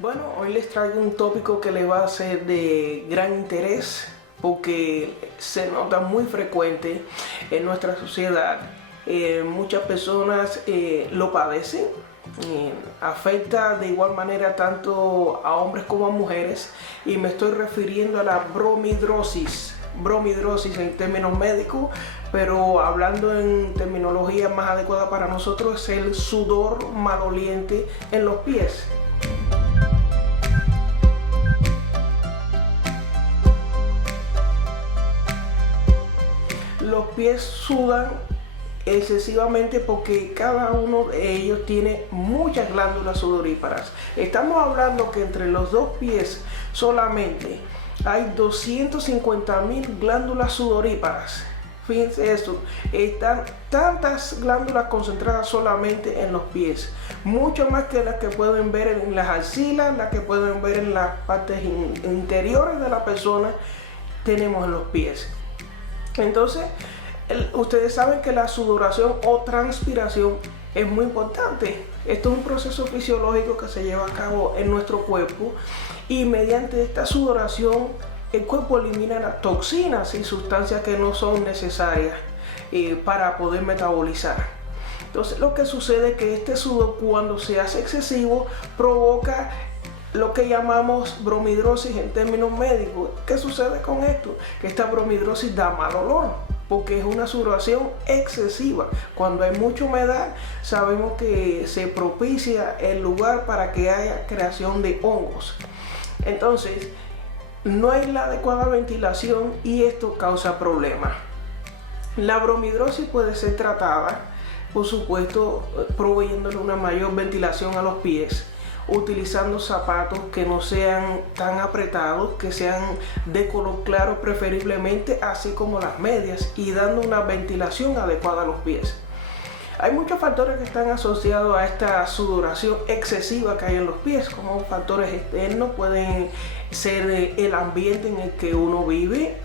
Bueno, hoy les traigo un tópico que les va a ser de gran interés porque se nota muy frecuente en nuestra sociedad. Muchas personas lo padecen. Afecta de igual manera tanto a hombres como a mujeres, y me estoy refiriendo a la bromidrosis. Bromidrosis en términos médicos, pero hablando en terminología más adecuada para nosotros, es el sudor maloliente en los pies. Los pies sudan excesivamente porque cada uno de ellos tiene muchas glándulas sudoríparas. Estamos hablando que entre los dos pies solamente hay 250.000 glándulas sudoríparas. Fíjense esto, están tantas glándulas concentradas solamente en los pies, mucho más que las que pueden ver en las axilas, las que pueden ver en las partes interiores de la persona, tenemos en los pies. Entonces, ustedes saben que la sudoración o transpiración es muy importante. Esto es un proceso fisiológico que se lleva a cabo en nuestro cuerpo, y mediante esta sudoración el cuerpo elimina las toxinas y sustancias que no son necesarias para poder metabolizar. Entonces, lo que sucede es que este sudor, cuando se hace excesivo, provoca lo que llamamos bromidrosis en términos médicos. ¿Qué sucede con esto? Que esta bromidrosis da mal olor, porque es una sudoración excesiva. Cuando hay mucha humedad, sabemos que se propicia el lugar para que haya creación de hongos. Entonces, no hay la adecuada ventilación y esto causa problemas. La bromidrosis puede ser tratada, por supuesto, proveyéndole una mayor ventilación a los pies, utilizando zapatos que no sean tan apretados, que sean de color claro preferiblemente, así como las medias, y dando una ventilación adecuada a los pies. Hay muchos factores que están asociados a esta sudoración excesiva que hay en los pies, como factores externos. Pueden ser el ambiente en el que uno vive,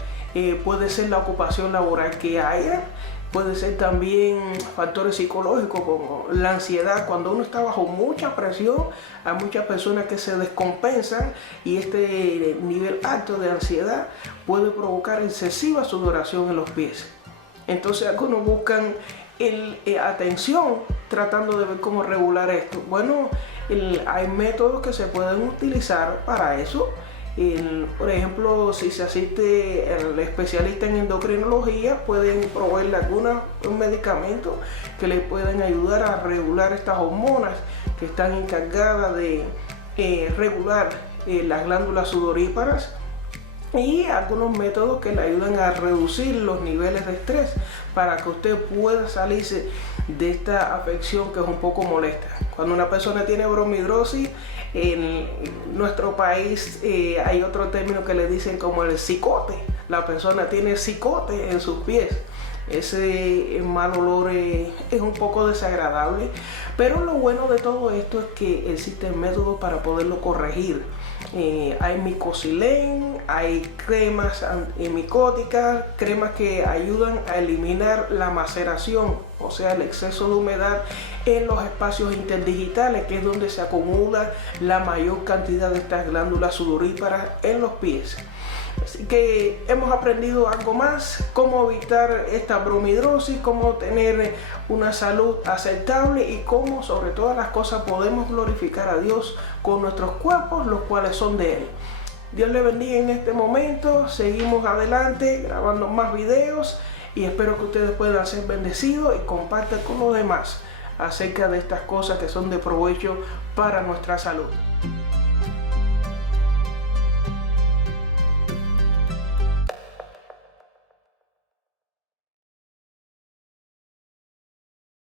puede ser la ocupación laboral que haya, puede ser también factores psicológicos como la ansiedad. Cuando uno está bajo mucha presión, hay muchas personas que se descompensan, y este nivel alto de ansiedad puede provocar excesiva sudoración en los pies. Entonces, algunos buscan atención tratando de ver cómo regular esto. Bueno, hay métodos que se pueden utilizar para eso. Por ejemplo, si se asiste al especialista en endocrinología, pueden proveerle algunos medicamentos que le pueden ayudar a regular estas hormonas que están encargadas de regular las glándulas sudoríparas, y algunos métodos que le ayudan a reducir los niveles de estrés para que usted pueda salirse de esta afección que es un poco molesta. Cuando una persona tiene bromidrosis, en nuestro país hay otro término que le dicen como el cicote. La persona tiene cicote en sus pies. Ese mal olor es un poco desagradable, pero lo bueno de todo esto es que existen métodos para poderlo corregir. Hay micocilén, hay cremas antimicóticas, cremas que ayudan a eliminar la maceración, o sea, el exceso de humedad en los espacios interdigitales, que es donde se acumula la mayor cantidad de estas glándulas sudoríparas en los pies. Así que hemos aprendido algo más, cómo evitar esta bromidrosis, cómo tener una salud aceptable, y cómo, sobre todas las cosas, podemos glorificar a Dios con nuestros cuerpos, los cuales son de Él. Dios le bendiga en este momento. Seguimos adelante grabando más videos, y espero que ustedes puedan ser bendecidos y compartan con los demás acerca de estas cosas que son de provecho para nuestra salud.